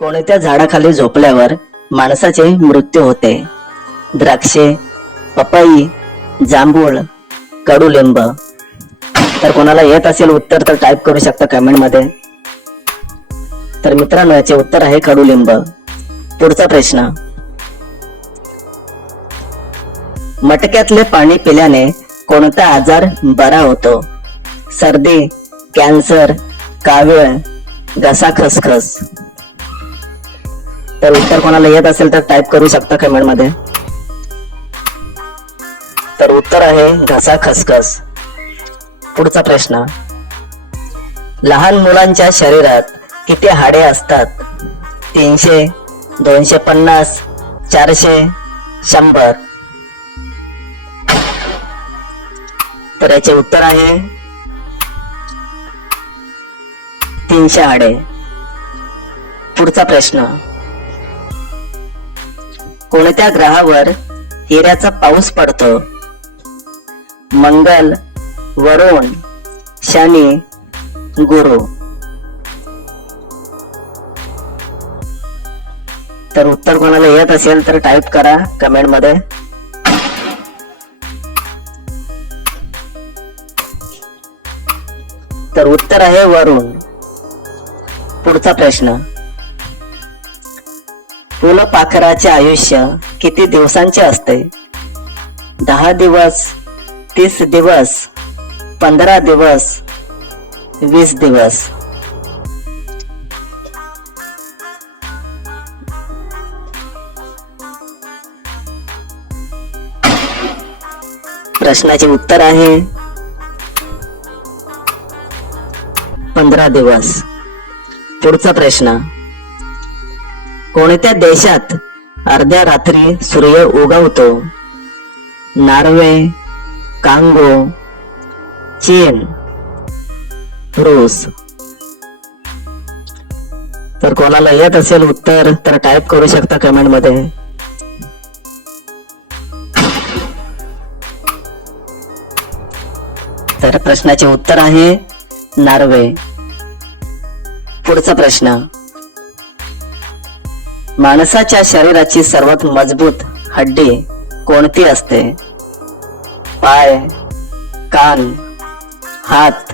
कोणत्या झाडाखाली झोपल्यावर माणसाचे मृत्यू होते? द्राक्षे, पपई, जांभूळ, कडुलिंब. तर कोणाला येत असेल उत्तर तर टाईप करू शकता कमेंट मध्ये. तर मित्रांनो, याचे उत्तर आहे कडुलिंब. पुढचा प्रश्न, मटक्यातले पाणी पिल्याने कोणता आजार बरा होतो? सर्दी, कॅन्सर, कावीळ, घसा खसखस. तर उत्तर कोणाला येत असेल तर टाईप करू शकता कमेंट मध्ये. तर उत्तर आहे घसा खसखस. पुढचा प्रश्न, लहान मुलांच्या शरीरात किती हाडे असतात? 300, 250, 400, 100. तर याचे उत्तर आहे 300 हाडे. पुढचा प्रश्न, कोणत्या ग्रहावर हिऱ्याचा पाऊस पडतो? मंगल, वरुण, शनी, गुरु. तर उत्तर कोणाला येत असेल तर टाईप करा कमेंट मध्ये. तर उत्तर आहे वरुण. पुढचा प्रश्न, फुलपाखराचे आयुष्य किती दिवसांचे असते? 10 दिवस, 30 दिवस, 15 दिवस, 20 दिवस. प्रश्नाचे उत्तर आहे 15 दिवस. पुढचा प्रश्न, कोणत्या देशात अर्ध्या रात्री सूर्य उगवतो? नॉर्वे, कांगो, चीन, रूस. तर कोणाला येत असेल उत्तर तर टाईप करू शकता कमेंट मध्ये. तर प्रश्नाचे उत्तर आहे नॉर्वे. पुढचा प्रश्न, माणसाच्या शरीराची सर्वात मजबूत हड्डी कोणती असते? पाय, कान, हात,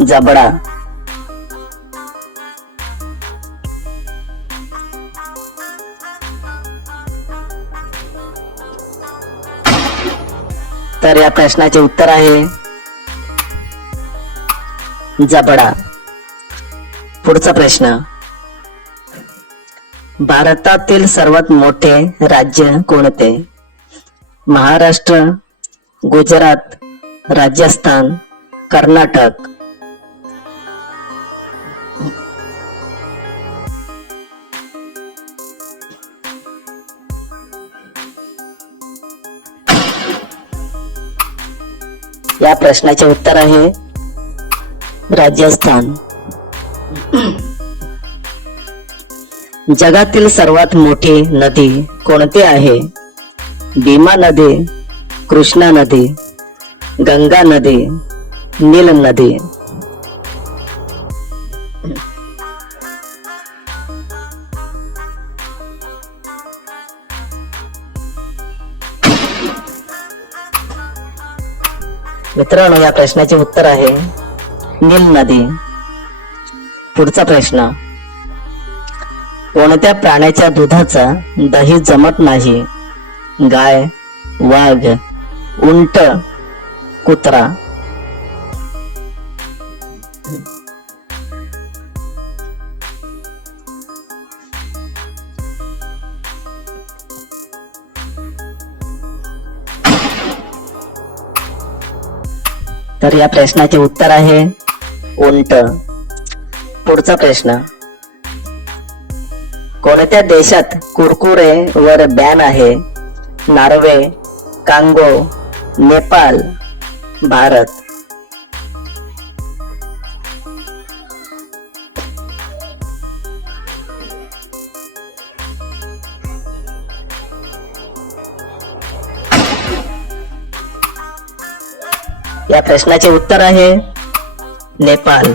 जबडा. तर या प्रश्नाचे उत्तर आहे जबडा. पुढचा प्रश्न, भारतातील सर्वात मोठे राज्य कोणते? महाराष्ट्र, गुजरात, राजस्थान, कर्नाटक. या प्रश्नाचे उत्तर आहे राजस्थान. जगातील सर्वात मोठी नदी कोणती आहे? भीमा नदी, कृष्णा नदी, गंगा नदी, नील नदी. मित्रांनो, या प्रश्नाचे उत्तर आहे नील नदी. पुढचा प्रश्न, कोणत्या प्राण्याच्या दुधाचा दही जमत नाही? गाय, वाघ, उंट, कुत्रा. तर या प्रश्नाचे उत्तर आहे उंट. पुढचा प्रश्न, कोणत्या देशात कुरकुरे वर बॅन आहे? Norway, Congo, Nepal, Bharat. या प्रश्नाचे उत्तर आहे नेपाळ.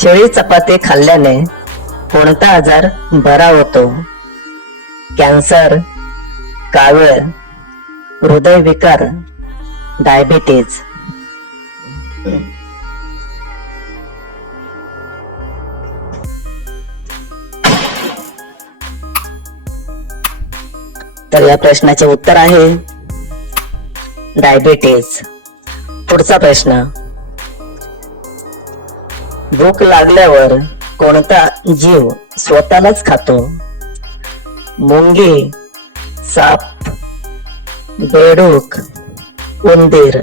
शेळी चपाती खाल्ल्याने कोणता आजार बरा होतो? कॅन्सर, कावीळ, हृदयविकार, डायबिटीज. तर या प्रश्नाचे उत्तर आहे डायबिटीज. पुढचा प्रश्न, भूक लागल्यावर कोणता जीव स्वतःलाच खातो? मुंगी, साप, बेडूक, उंदीर.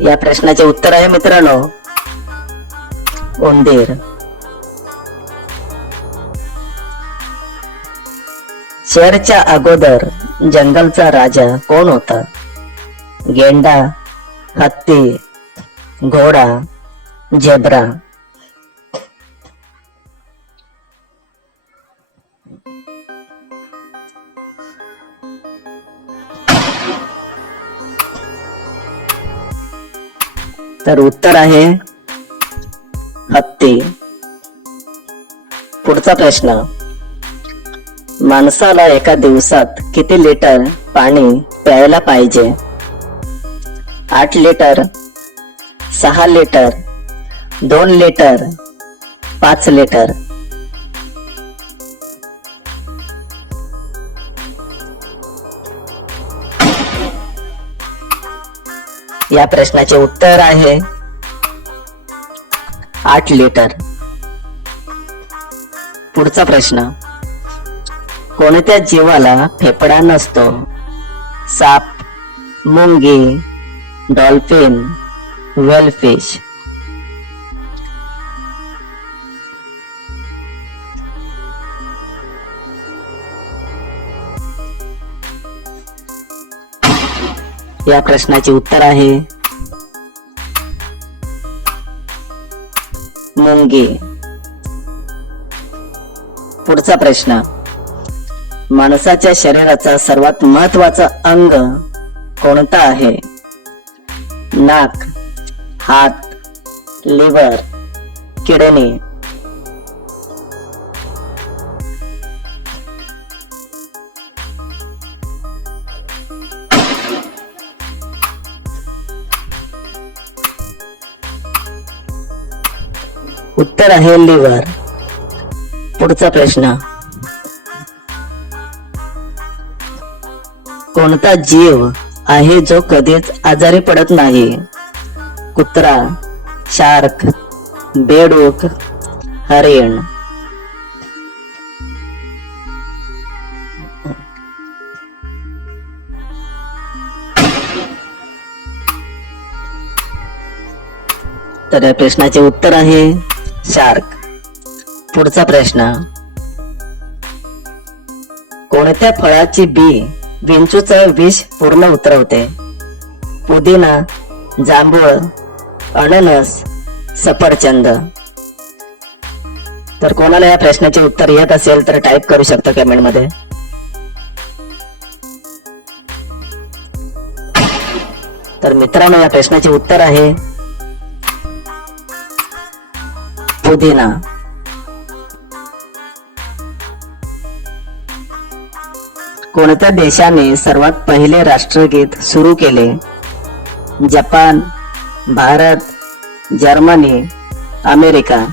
या प्रश्नाचे उत्तर आहे मित्रांनो उंदीर. शेरच्या अगोदर जंगलचा राजा कोण होता? गेंडा, हत्ती, घोडा, झेब्रा. तर उत्तर आहे हत्ती. पुढचा प्रश्न, माणसाला एका दिवसात किती लिटर पाणी प्यायला पाहिजे? 8 लिटर, 6 लिटर, 2 लिटर, 5 लिटर. या प्रश्नाचे उत्तर आहे 8 लिटर. पुढचा प्रश्न, कोणत्या जीवाला फेफडा नसतो? साप, मुंगी, डॉल्फिन, व्हेलफिश. या प्रश्नाचे उत्तर आहे मुंगी. पुढचा प्रश्न, माणसाच्या शरीराचा सर्वात महत्वाचा अंग कोणता आहे? नाक, हात, लिव्हर, किडनी. उत्तर आहे लिव्हर. पुढचा प्रश्न, कोणता जीव आहे जो कधीच आजारी पडत नाही? कुत्रा, शार्क, बेडूक, हरिण. तर या प्रश्नाचे उत्तर आहे शार्क. पुढचा प्रश्न, कोणत्या फळाची बी विंचूचं विष पूर्ण उतरवते? पुदिना, जांभूळ, अननस, सफरचंद. तर कोणाला या प्रश्नाचे उत्तर येत असेल तर टाईप करू शकता कमेंट मध्ये. तर मित्रांनो या प्रश्नाचे उत्तर आहे पुदिना. कोणत्या देशाने सर्वात पहिले राष्ट्रगीत सुरू केले? Japan, Bharat, Germany, America.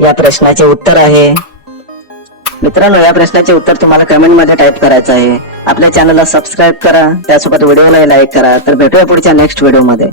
या प्रश्नाचे उत्तर आहे मित्रांनो या प्रश्नाचे उत्तर तुम्हाला कमेंट मध्ये टाइप करायचं आहे. आपल्या चॅनलला सबस्क्राईब करा, त्यासोबत व्हिडिओला लाईक करा. तर भेटूया पुढच्या नेक्स्ट व्हिडिओ मध्ये.